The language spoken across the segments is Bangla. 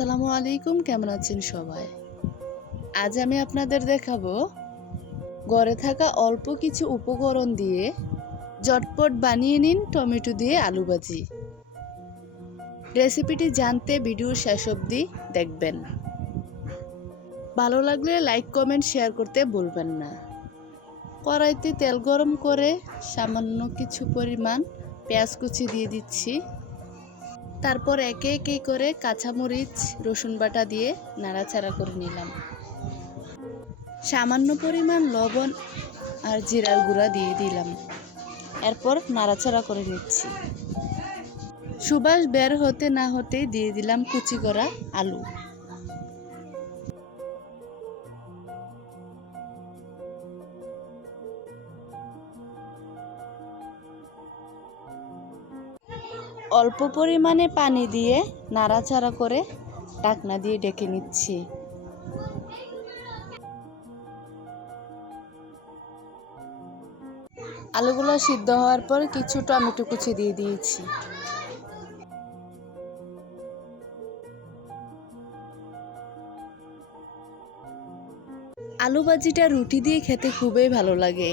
আসসালামু আলাইকুম, কেমন আছেন সবাই? আজ আমি আপনাদের দেখাবো ঘরে থাকা অল্প কিছু উপকরণ দিয়ে ঝটপট বানিয়ে নিন টমেটো দিয়ে আলু ভাজি। রেসিপিটি জানতে ভিডিও শেষ অবধি দেখবেন। ভালো লাগলে লাইক কমেন্ট শেয়ার করতে ভুলবেন না। কড়াইতে তেল গরম করে সামান্য কিছু পরিমাণ পেঁয়াজ কুচি দিয়ে দিচ্ছি। তারপর একে একে করে কাঁচামরিচ রসুন বাটা দিয়ে নাড়াচাড়া করে নিলাম। সামান্য পরিমাণ লবণ আর জিরার গুঁড়া দিয়ে দিলাম। এরপর নাড়াচাড়া করে নিচ্ছি। সুবাস বের হতে না হতেই দিয়ে দিলাম কুচি করা আলু। অল্প পরিমাণে পানি দিয়ে নাড়াচাড়া করে ঢাকনা দিয়ে ঢেকে নিচ্ছি। আলুগুলো সিদ্ধ হওয়ার পর কিছু টমেটো কুচি দিয়ে দিয়েছি। আলু ভাজিটা রুটি দিয়ে খেতে খুবই ভালো লাগে।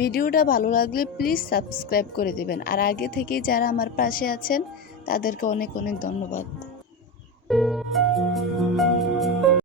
ভিডিওটা ভালো লাগলে প্লিজ সাবস্ক্রাইব করে দেবেন। আর আগে থেকেই যারা আমার পাশে আছেন তাদেরকে অনেক অনেক ধন্যবাদ।